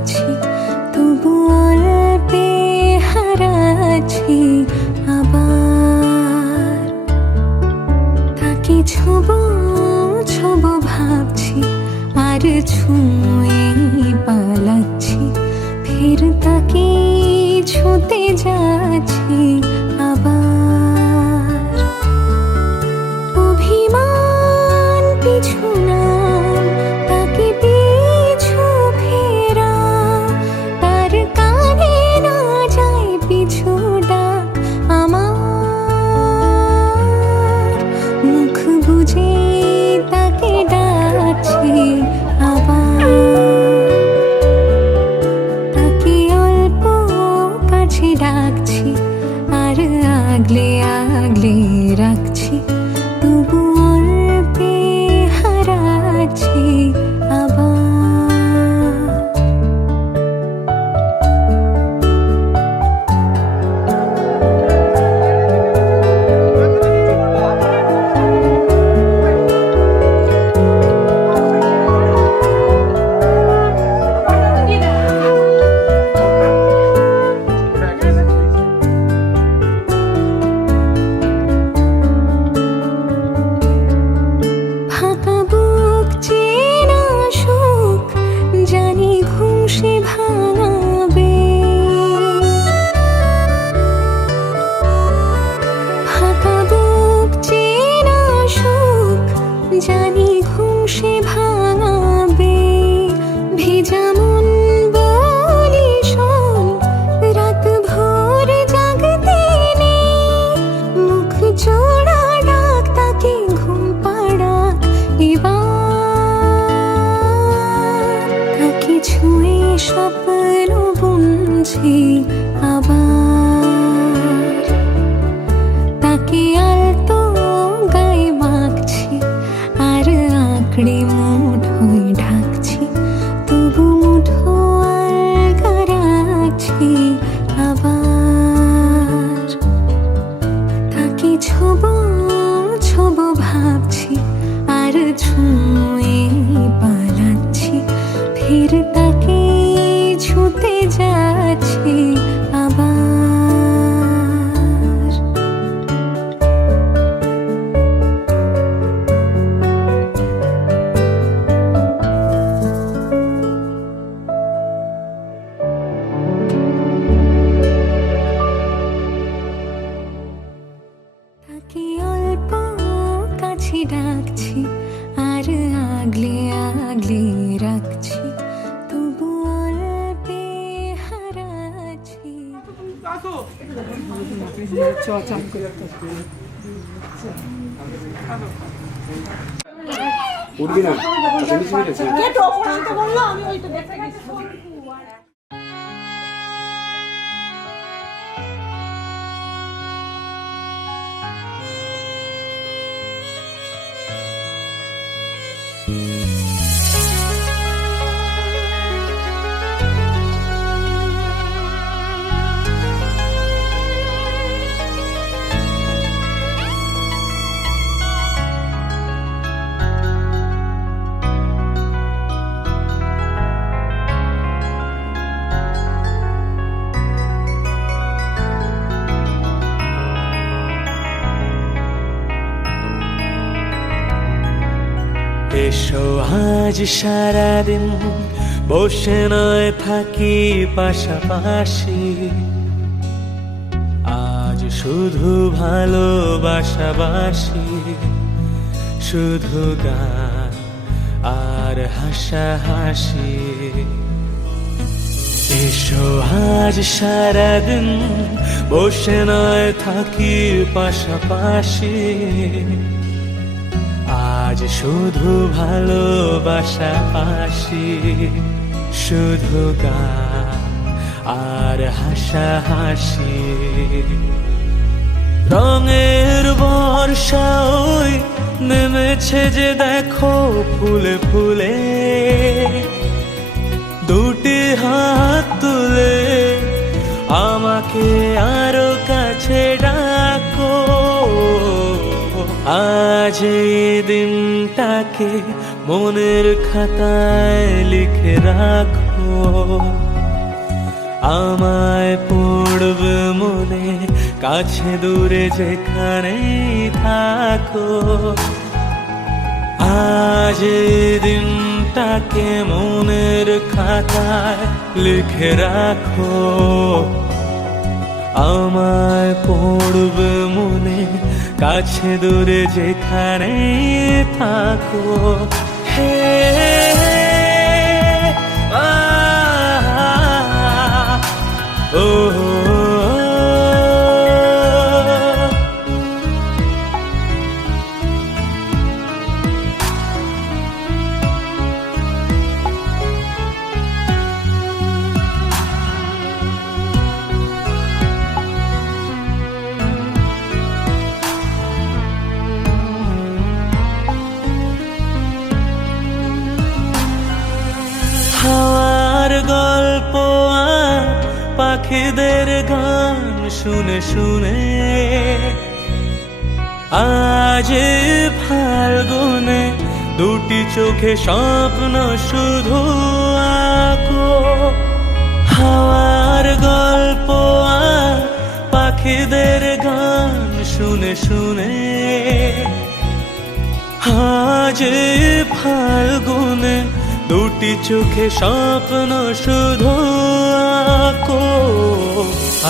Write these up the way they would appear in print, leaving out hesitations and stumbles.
ডাকছি, তবু অল্পে হারাচ্ছি আবার। তাকে ছোবো ছোবো ভাবছি, আর ছুঁয়ে পালাচ্ছি, ফের তাকে ছুঁতে যাচ্ছি আবার। অভিমান পিছু নাম, তাকে পিছু ফেরা, তার কানে না যায় পিছু ডাক আমার। মুখ বুজে তাকে ডাকছি আবার। তাকে অল্প কাছে ডাকছি, আর আগলে আগলে রাখছি, তবু অল্পে হারাচ্ছি আবার। ফাঁকা বুক চেনা সুখ, জানি ঘুম সে ভাঙাবে। ফাঁকা বুক চেনা সুখ, জানি ঘুম সে ভাঙাবে। ভেজা মন বলি শোন, রাত ভোর জাগতে নেই। মুখ জোড়া ডাক তাকে ঘুম পাড়া এবার। তাকে ছুঁয়ে স্বপ্ন বুনছি আবার। তাকে আলতো গায়ে মাখছি, আর আঁকড়ে মুঠোয় ঢাকছি, তবু মুঠো আলগা রাখছি আবার। তাকে ছোবো ছোবো ভাবছি, আর ছুঁয়ে পালাচ্ছি, ফের তাকে ছুঁতে যাচ্ছি আবার। তাকে অল্প কাছে ডাকছি, আর আগলে আগলে রাখছি, তবু অল্পে হারাচ্ছি। উঠবি না, এসো আজ সারাদিন বসে নয় থাকি পাশাপাশি। আজ শুধু ভালোবাসাবাসি, শুধু গান আর হাসাহাসি। এসো আজ সারাদিন বসে নয় থাকি পাশাপাশি। আজ শুধু ভালোবাসাবাসি, শুধু গান আর হাসাহাসি। রঙের বর্ষা ওই নেমেছে যে দেখো ফুলে ফুলে। দুটি হাত তুলে আমাকে আরো কাছে ডাকো। আজ এই দিনটাকে মনের খাতায় লিখে রাখো। আমায় পড়বে মনে, কাছে দূরে যেখানেই থাকো। আজ এই দিনটাকে মনের খাতায় লিখে রাখো। আমায় পড়বে মনে, কাছে দূরে যেখানেই থাকো। হে ও হাওয়ার গল্প আর পাখিদের গান শুনে শুনে আজ ফাল্গুনে দুটি চোখে স্বপ্ন শুধু আঁকো। হাওয়ার গল্প আর পাখিদের গান শুনে শুনে আজ ফাল্গুনে দুটি চোখে স্বপ্ন শুধু আঁকো।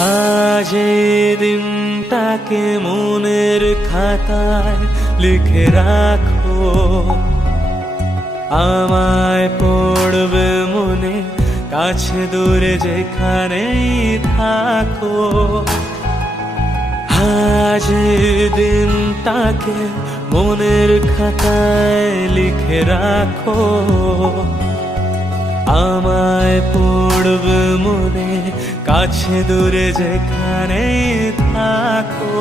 আজ এই দিনটাকে মনের খাতায় লিখে রাখো। আমায় পড়বে মনে, কাছে দূরে যেখানেই থাকো। আজ এই দিনটাকে মনের খাতায় লিখে রাখো। আমায় পড়বে মনে, কাছে দূরে যেখানেই থাকো।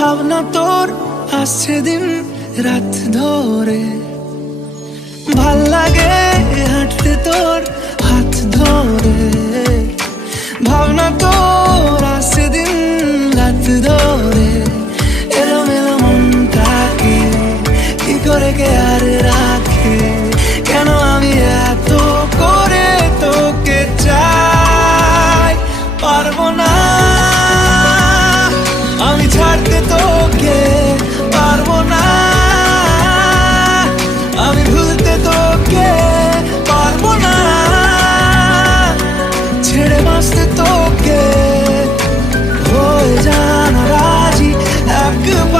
ভাবনা তোর আসছে দিন রাত ধরে, ভাল লাগে হাঁটতে তোর হাত ধরে। ভাবনা তোর আসছে দিন রাত ধরে, এলোমেলো মনটাকে কি করে কে আর রাখে। কেন আমি এত করে তোকে চাই, পারবো না আমি ছাড়তে তোকে, পারবো না আমি ভুলতে তোকে, পারবো না ছেড়ে বাঁচতে তোকে। হয়ে জানা রাজি একবার,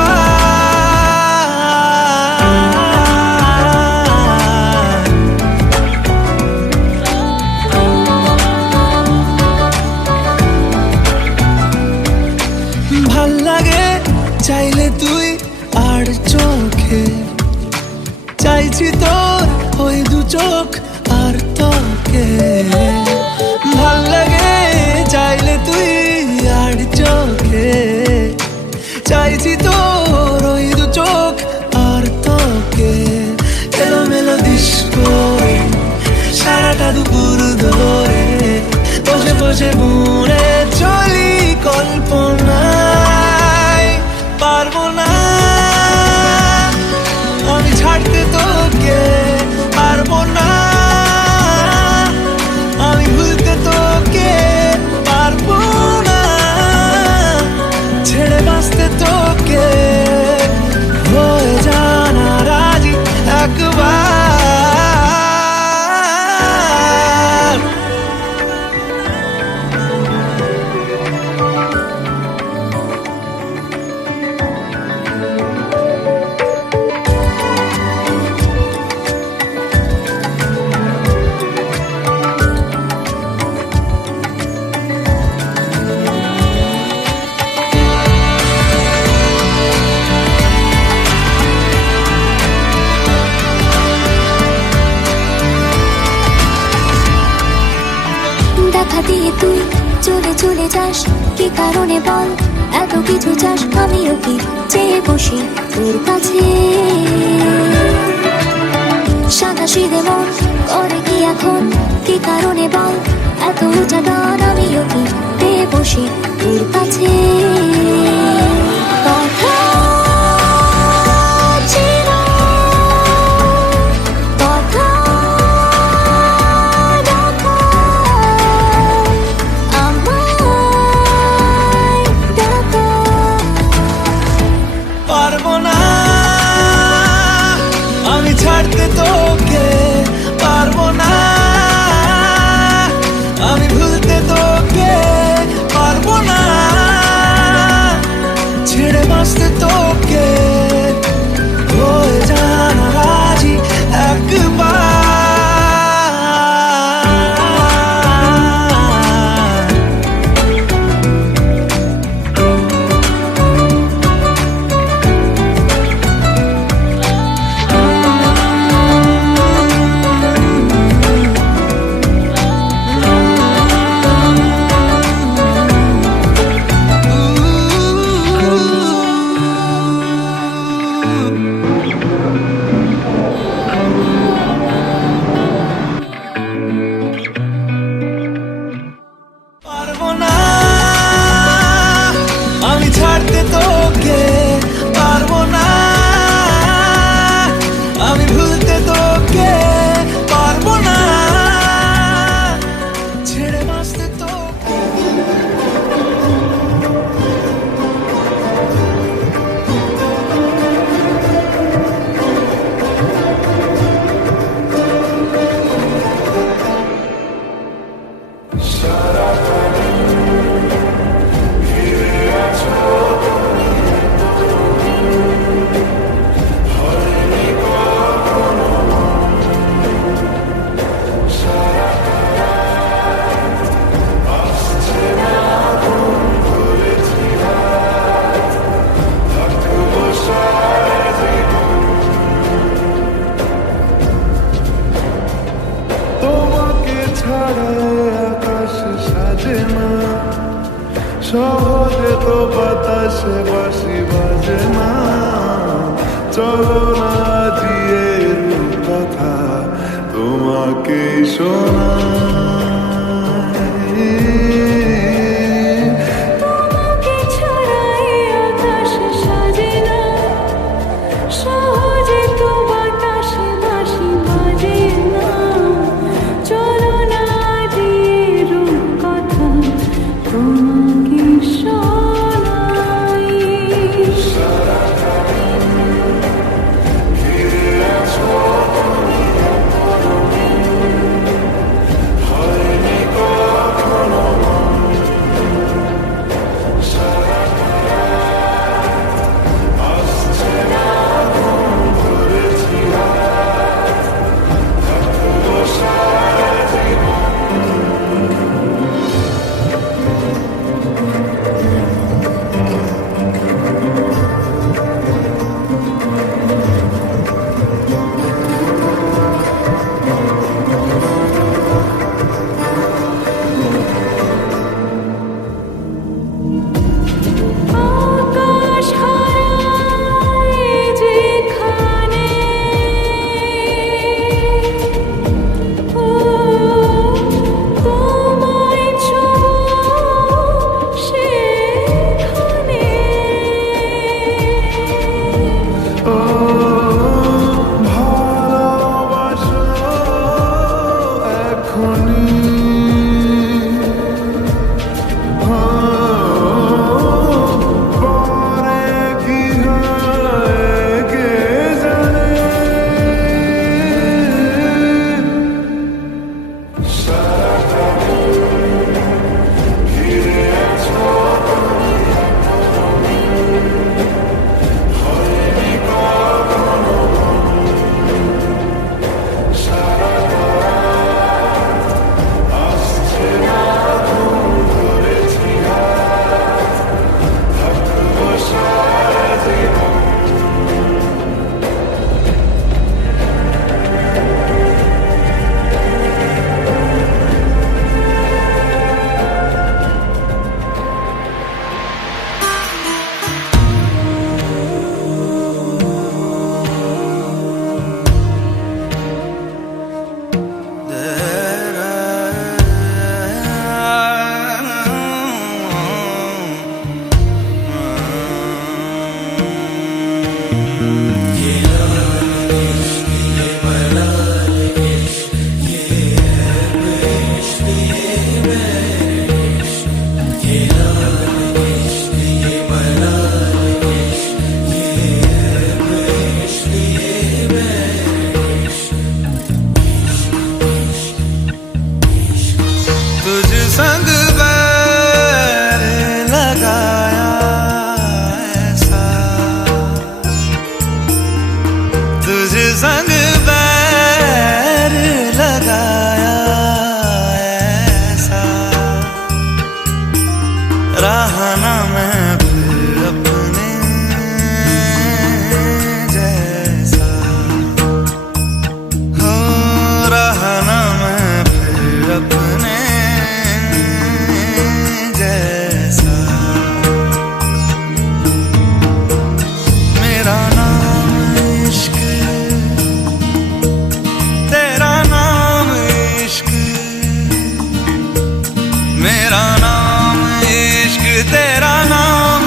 ভাল লাগে চাইলে তুই আর চোখে, চাইছি তোর ওই দু চোখ আর তোকে। ভাল লাগে চাইলে তুই আর চোখে, চাইছি তোর ওই দু চোখ আর তোকে। এলোমেলো দিস করে সারাটা দুপুর ধরে, বসে বসে বুড়ে চলি কল্পনায়। পারবো না আমি ছাড়তে তোকে, পারবো না আমি ভুলতে তোকে, পারবো ছেড়ে বাঁচতে তোকে হয়ে জানা রাজি একবার। দেখা দিয়ে তুই চলে চলে যাস, কি কারণে বল এত কিছু চাস? আমিও কি চেয়ে বসি তোর কাছে, সাদাসিধে মন করে কি এখন? কি কারণে বল এত উঁচা গান? আমিও কি পেয়ে বসি তোর কাছে। কথা ছিল, কথা ডাকা, আমায় ডাকা। পারবো না আমি ছাড়তে তোকে, পারবো না আমি ভুলতে তোকে, পারবো না ছেড়ে বাঁচতে তোকে হয়ে জানা রাজি একবার। পারবো না আমি ছাড়তে তোকে, পারবো না আমি ভুলতে তোকে, পারবো না ছেড়ে বাঁচতে তোকে। তোমাকে ছাড়া আকাশ সাজে না, সহজে তো বাতাসে বাঁশি বাজে না। চলো না দিয়ে কথা তোমাকে শোনাই। তোমাকে ছাড়াই আকাশ সাজে না, সহজে তো বাতাসে বাঁশি বাজে না। চলো না দিয়ে রূপকথা তোমাকে শোনাই। रहा ना मैं फिर अपने जैसा, हो रहा ना मैं फिर अपने जैसा। मेरा नाम इश्क, तेरा नाम इश्क, मेरा नाम इश्क, तेरा नाम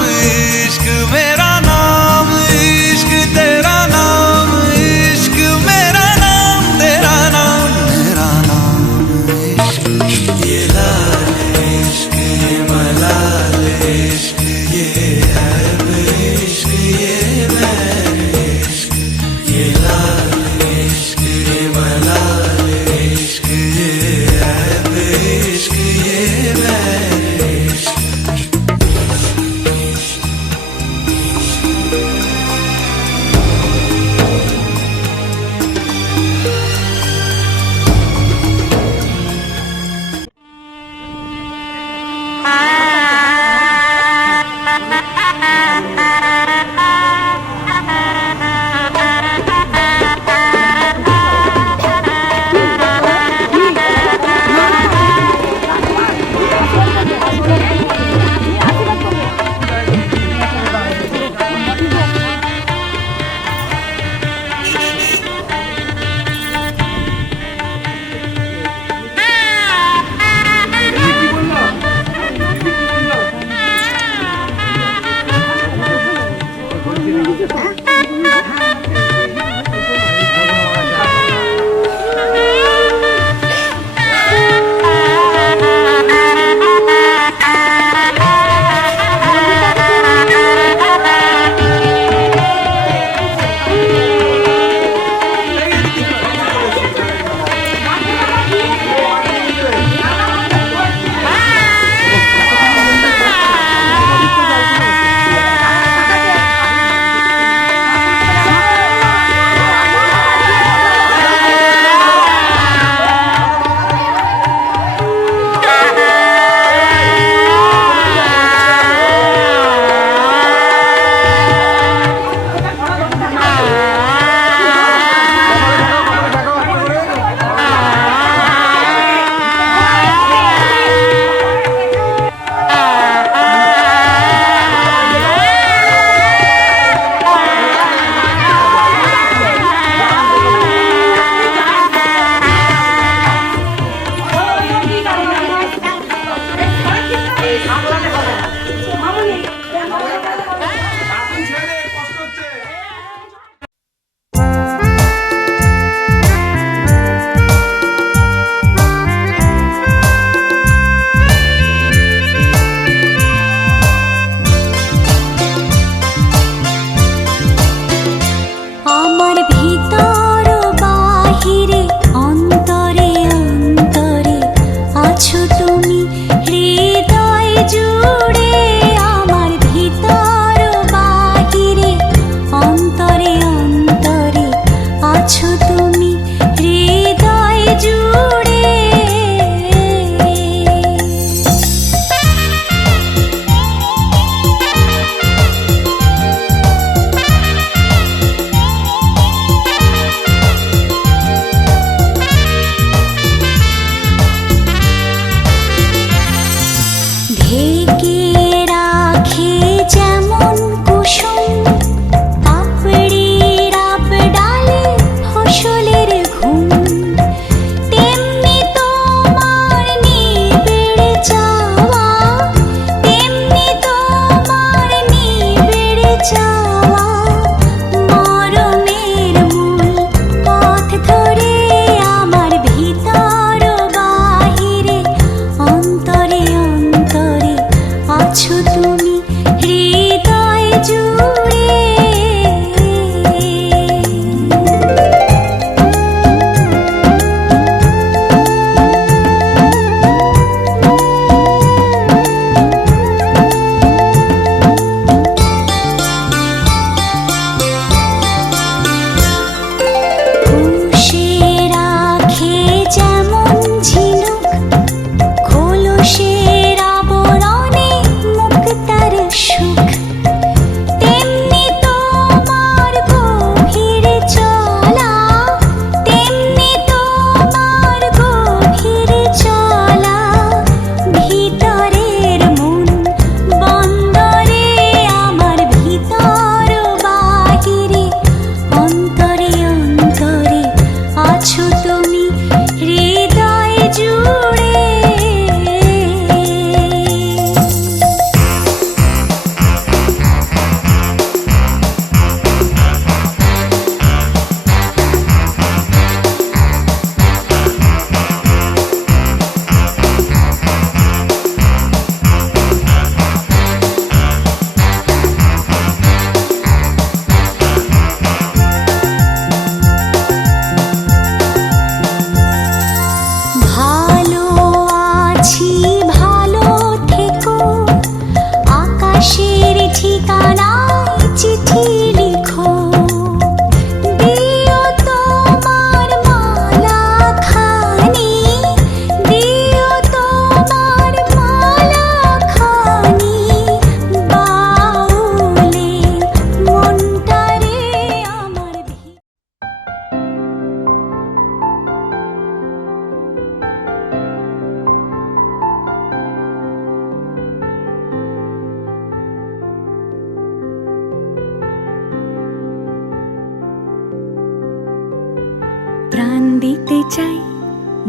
দিতে চাই,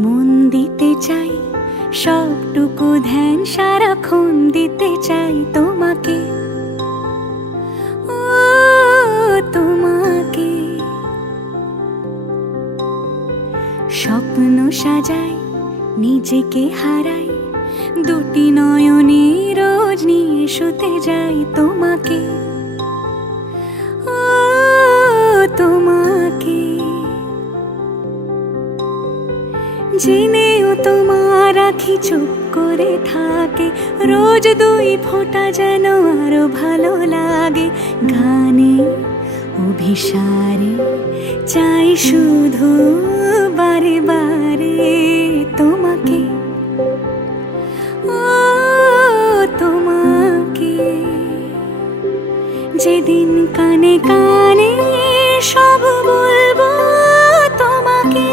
মন দিতে চাই, সবটুকু ধ্যান সারাক্ষণ দিতে চাই তোমাকে, ও তোমাকে। স্বপ্ন সাজাই, নিজেকে হারাই, দুটি নয়নে রোজ নিয়ে শুতে যাই তোমাকে, ও তোমাকে। জেনেও তোমার আখি চুপ করে থাকে, রোজ দুই ফোঁটা যেন আরো ভালো লাগে। গানে অভিসারে চাই শুধু বারে বারে তোমাকে, ও তোমাকে। যেদিন কানে কানে সব বলবো তোমাকে,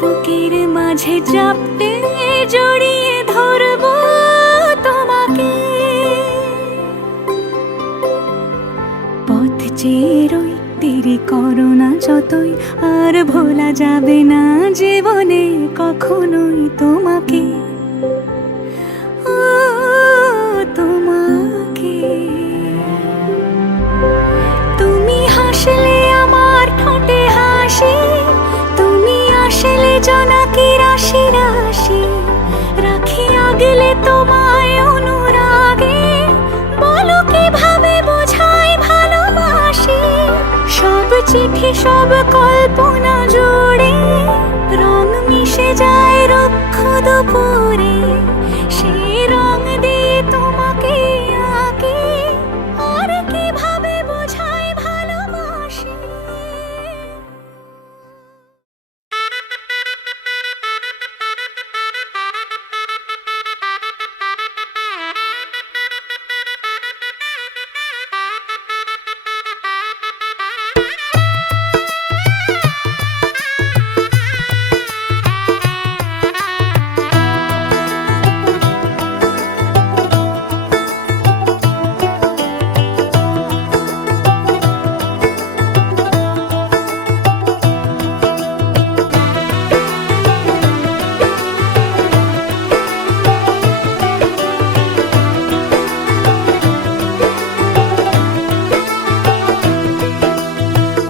বুকের মাঝে চাপতে জড়িয়ে ধরবো তোমাকে। পথ চেয়ে রই, দেরি করো না যতই, আর ভোলা যাবে না জীবনে কখনোই তোমাকে, ও তোমাকে। তুমি হাসলে আমার ঠোঁটে হাসি, তুমি আসলে জোনাকি রাশি রাশি, রাখি আগলে তোমায় অনুরাগে, বলো কিভাবে বোঝাই ভালোবাসি। সব চিঠি সব কল্পনা জুড়ে রং মিশে যায় রুক্ষ দুপুরে, সেই রং দিয়ে তোমাকে আঁকি, আর কিভাবে বোঝাই ভালোবাসি।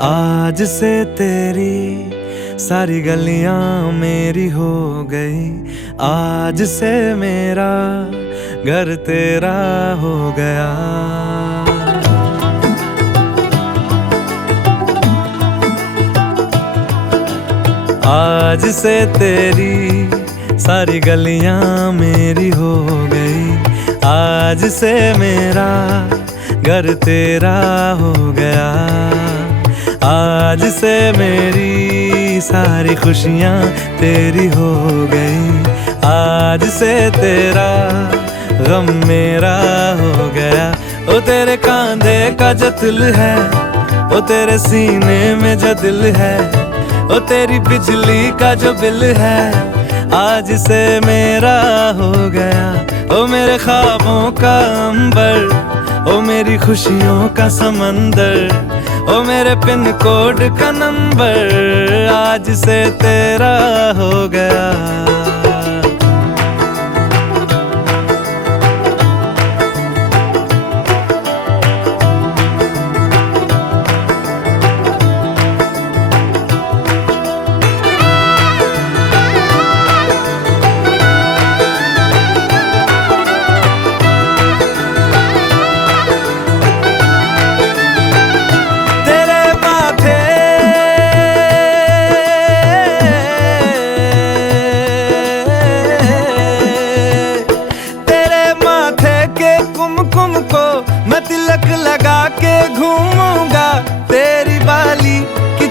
आज से तेरी सारी गलियां मेरी हो गई, आज से मेरा घर तेरा हो गया। आज से तेरी सारी गलियां मेरी हो गई, आज से मेरा घर तेरा हो गया। आज से मेरी सारी खुशियाँ तेरी हो गई, आज से तेरा गम मेरा हो गया। ओ तेरे कांधे का जो दिल है, ओ तेरे सीने में जो दिल है, ओ तेरी बिजली का जो बिल है, आज से मेरा हो गया। ओ मेरे ख्वाबों का अंबर, ओ मेरी खुशियों का समंदर, ओ मेरे पिन कोड का नंबर, आज से तेरा हो गया।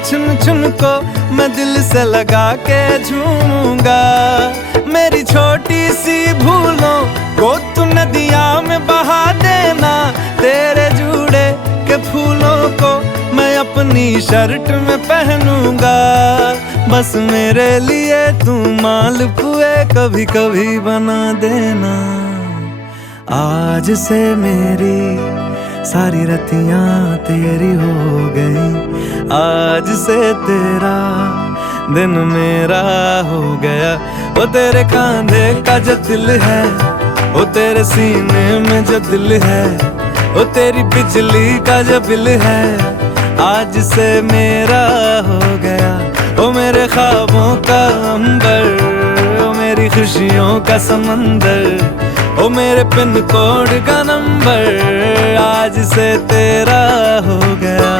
चुन चुन को मैं दिल से लगा के झूमूंगा। मेरी छोटी सी भूलों को तू नदिया में बहा देना, तेरे जुड़े के फूलों को मैं अपनी शर्ट में पहनूंगा। बस मेरे लिए तू मालपुए कभी कभी बना देना। आज से मेरी सारी रतियां तेरी हो गई। आज से तेरा दिन मेरा हो गया। वो तेरे कांधे का जो दिल है, वो तेरे सीने में जो दिल है, वो तेरी बिजली का जो बिल है, आज से मेरा हो गया। वो मेरे ख्वाबों का अंबर, वो मेरी खुशियों का समंदर, वो मेरे पिन कोड का नंबर, आज से तेरा हो गया।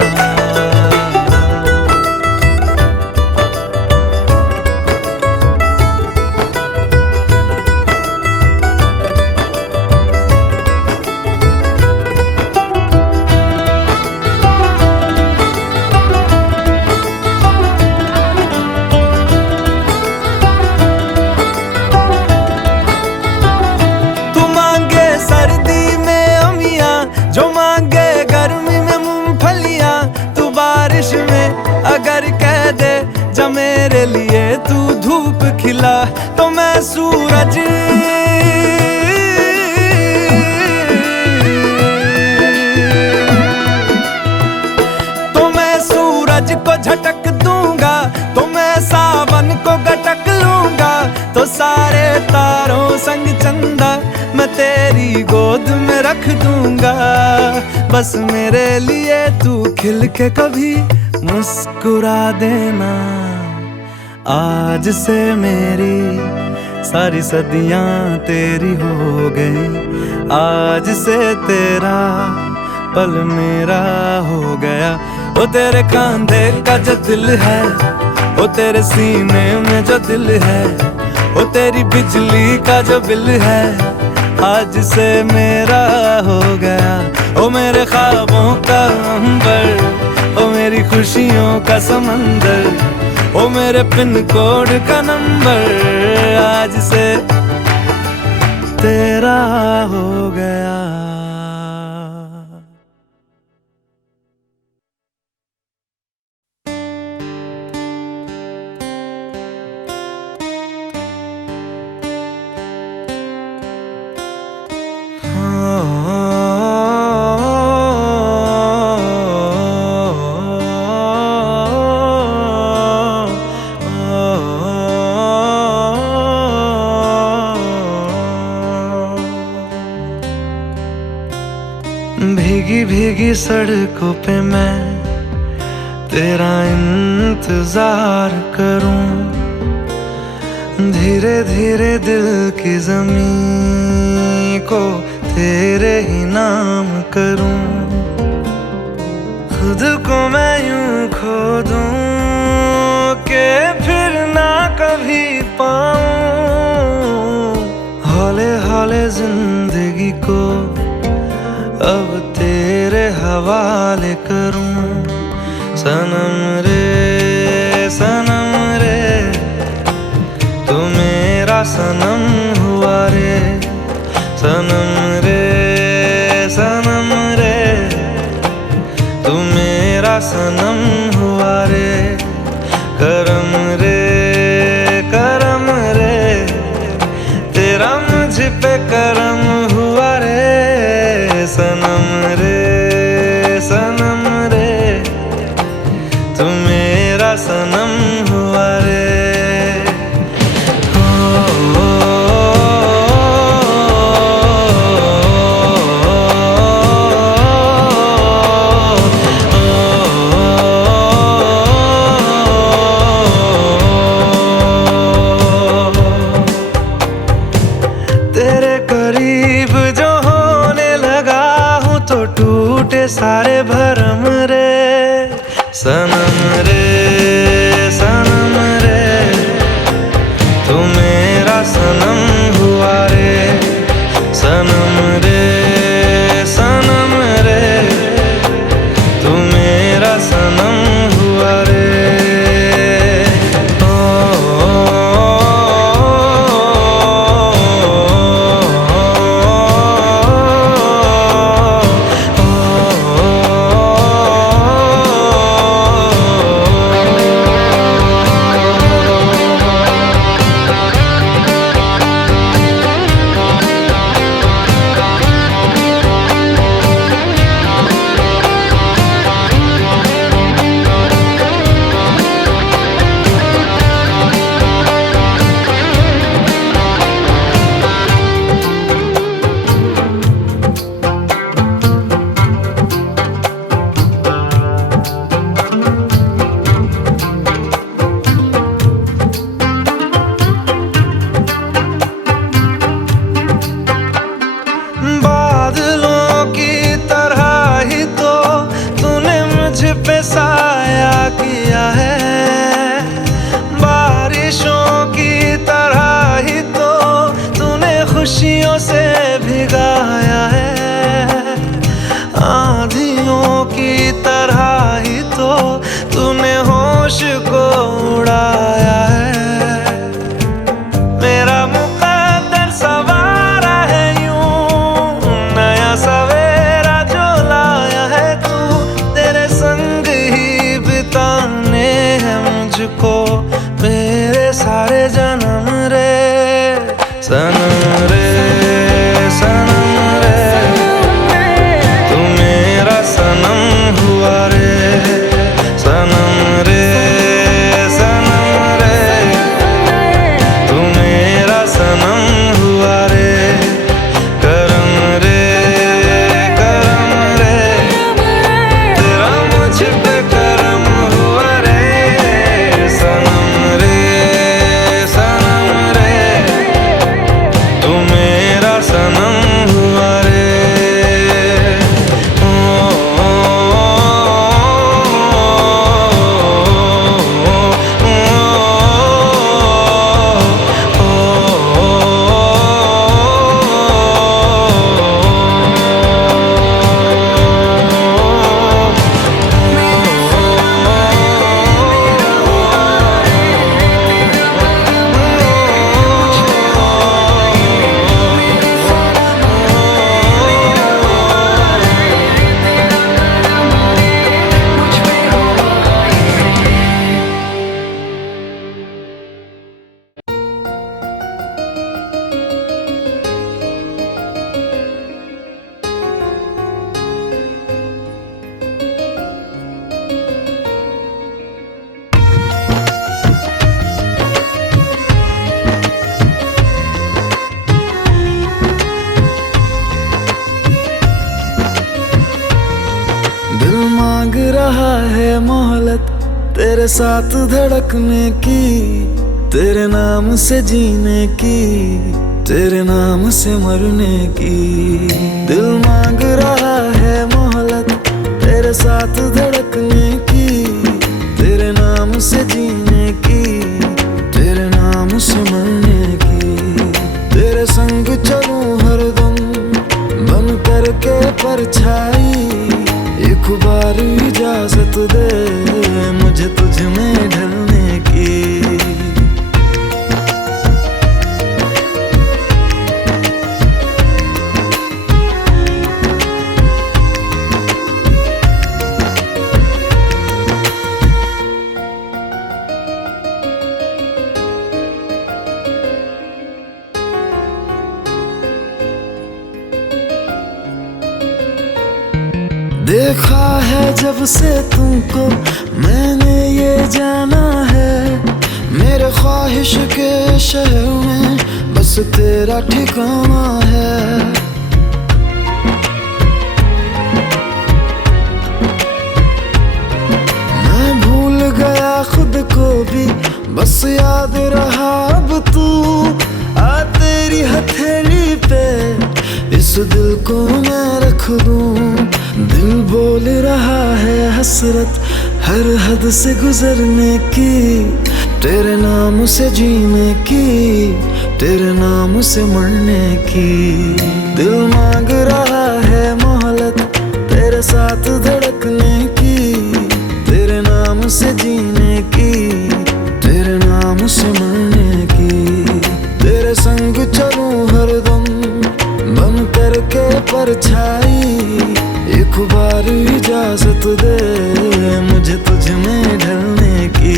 अगर कह दे जब मेरे लिए तू धूप खिला, तो मैं सूरज को झटक दूंगा, तो मैं सावन को गटक लूंगा, तो सारे तारों संग चंदा मैं तेरी गोद में रख दूंगा। बस मेरे लिए तू खिल के कभी मुस्कुरा देना। आज से मेरी सारी सदियां तेरी हो गई। आज से तेरा पल मेरा हो गया। वो तेरे कांधे का जो दिल है, वो तेरे सीने में जो दिल है, वो तेरी बिजली का जो बिल है, आज से मेरा हो गया। वो मेरे ख्वाबों का अंबर, वो मेरी खुशियों का समंदर, वो मेरे पिन कोड का नंबर, आज से तेरा हो गया। भीगी भीगी सड़कों पे मैं तेरा इंतजार करूं, धीरे धीरे दिल की ज़मीं को तेरे ही नाम करूं। खुद को मैं यूं खो दूं कि फिर ना कभी पाऊं। हौले हौले जिंदगी को अब तेरे हवाले करूं। सनम रे तू मेरा सनम हुआ रे। सनम रे तू मेरा सनम हुआ रे। करम रे तेरा मुझ पे करम हुआ रे। सनम रे तू मेरा सनम हुआ रे। तेरे करीब जो होने लगा हूँ तो टूटे सारे भरम रे। सनम रे तू मेरा सनम हुआ रे। सनम रे तू मेरा सनम हुआ रे। रहा है मोहलत तेरे साथ धड़कने की, तेरे नाम से जीने की, तेरे नाम से मरने की। दिल मांग रहा है मोहलत तेरे साथ धड़कने की, तेरे नाम से जीने की, तेरे नाम से मरने की। तेरे संग चलूं हरदम बन करके परछाई, एक बार इजाजत दे मुझे तुझ में ढलने की। देखा है जब से तुमको मैंने ये जाना है, मेरे ख्वाहिश के शहर में बस तेरा ठिकाना है। मैं भूल गया खुद को भी बस याद रहा अब तू, आ तेरी हथेली पे इस दिल को मैं रख दूं। दिल बोल रहा है हसरत हर हद से गुजरने की, तेरे नाम से जीने की, तेरे नाम से मरने की। दिल मांग रहा है मोहलत तेरे साथ धड़कने की, तेरे नाम से जीने की, तेरे नाम से मरने की। तेरे संग चलूं हरदम बन करके परछाई, एक बार इजाजत दे मुझे तुझ में ढलने की।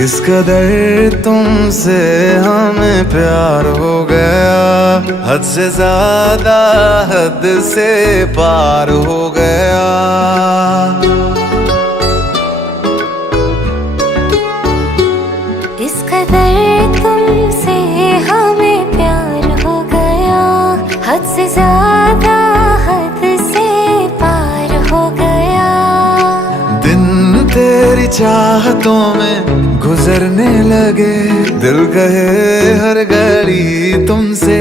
इस कदर तुमसे हमें प्यार हो गया, हद से ज्यादा हद से पार हो गया। इस कदर तुमसे हमें प्यार हो गया, हद से ज्यादा हद से पार हो गया। दिन तेरी चाहतों में गुजरने लगे, दिल कहे हर घड़ी तुमसे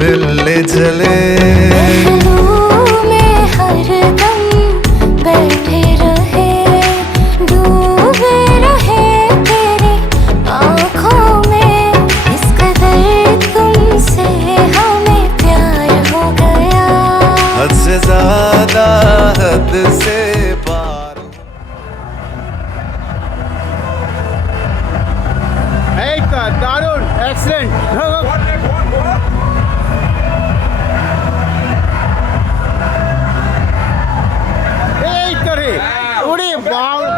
मिलने चले। महलों में हरदम बैठे रहे, डूबे रहे तेरी आँखों में। इस कदर तुमसे हमें प्यार हो गया, हद से ज्यादा हद से पार। দারুণ এক্সেলেন্ট। এই তো রে, ওরে বাবা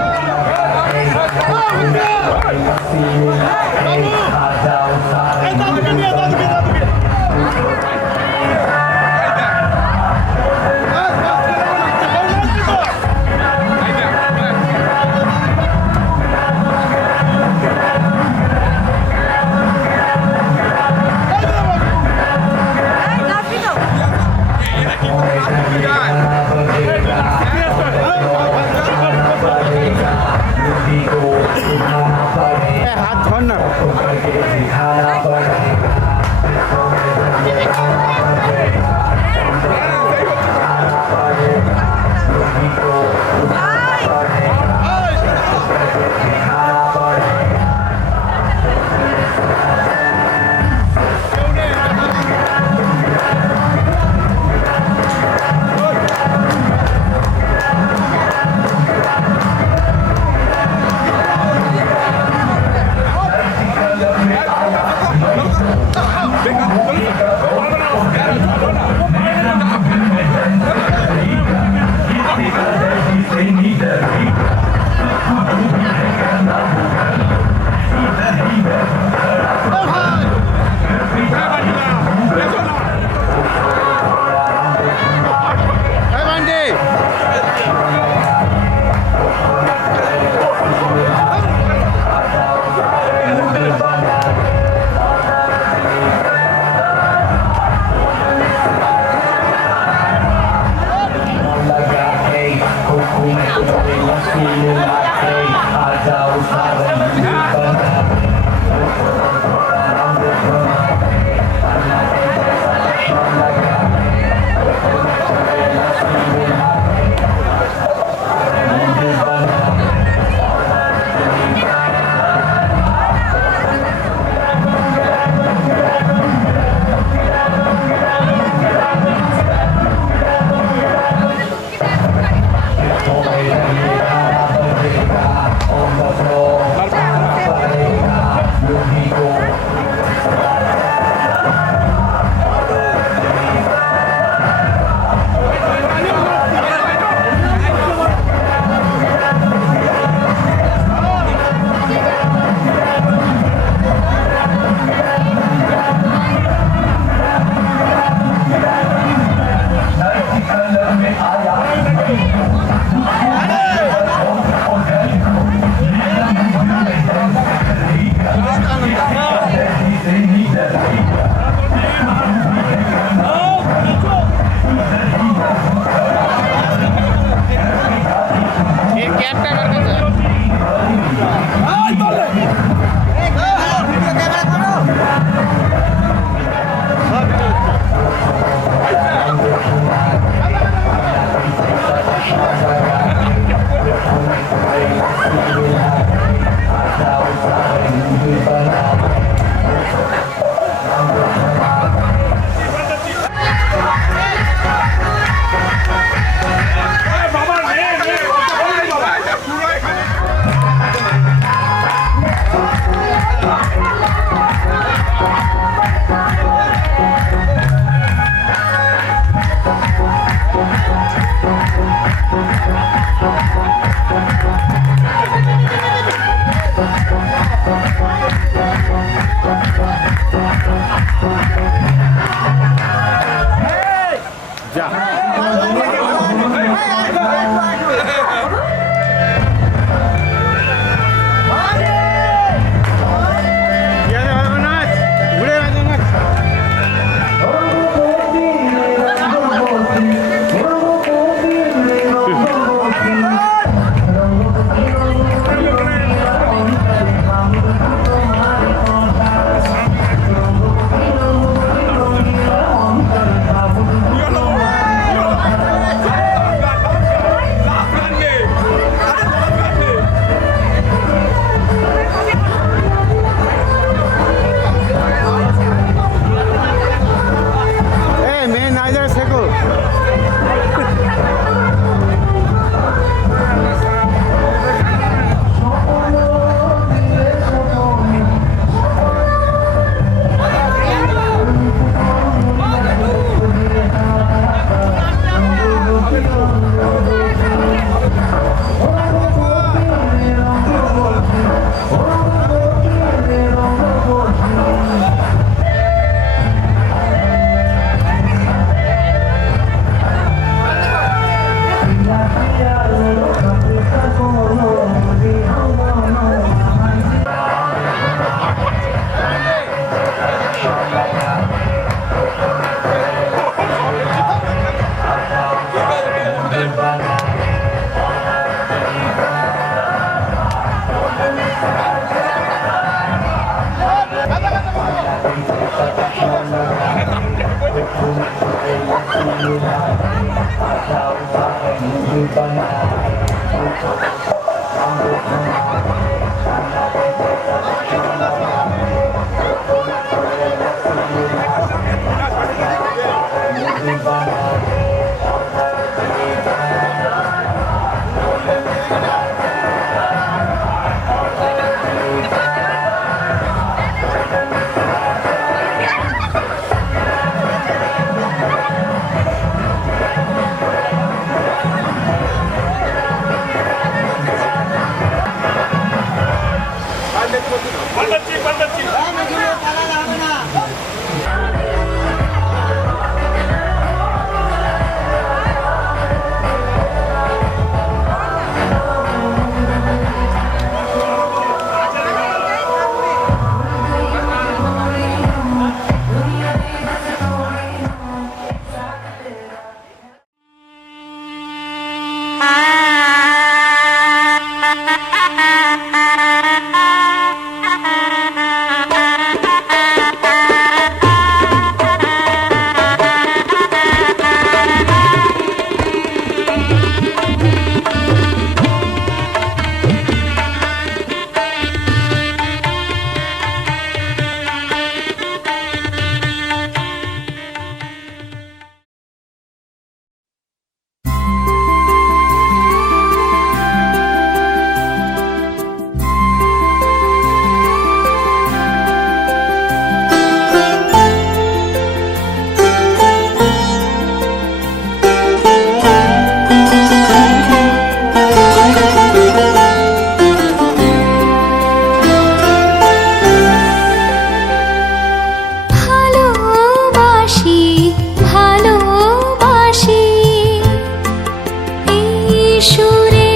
সুরে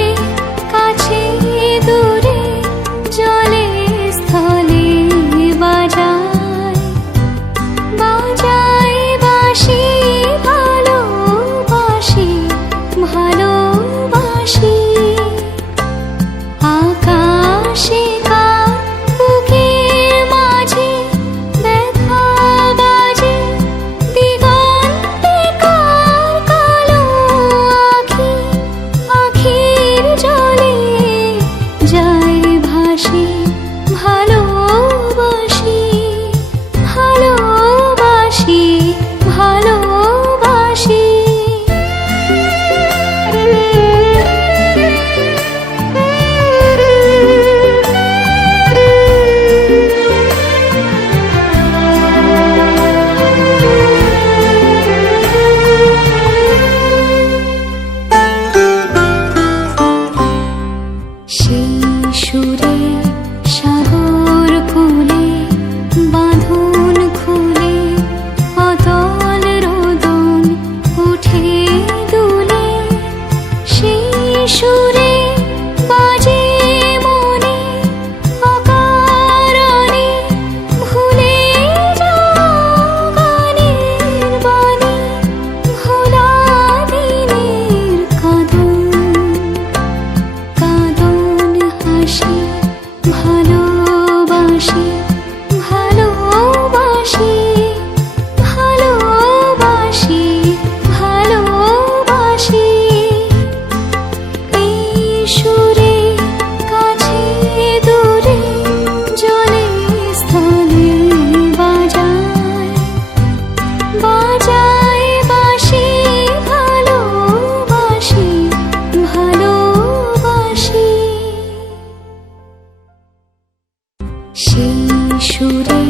কাছে দূরে জলে স্থলে বাজায় বাজায় বাঁশি ভালোবাসি ভালোবাসি আকাশে কার বুকের মাঝে ব্যথা বাজে দিগন্তে কার কালো আঁখি আঁখির জলে যায় ভাসি ভালোবাসি ভালোবাসি ভালোবাসি সেই সুরে সাগর কুলে বাঁধন খুলে অতল রোদন উঠে দুলে সেই সুরে বাজে মনে অকারণে ভুলে যাওয়া গানের বাণী ভোলা দিনের কাঁদন কাঁদন হাসি ভালোবাসি ভালোবাসি ভালোবাসি ভালোবাসি এই সুরে কাছে দূরে জলে স্থলে বাজায় বাজায় বাঁশি ভালোবাসি ভালোবাসি সেই সুরে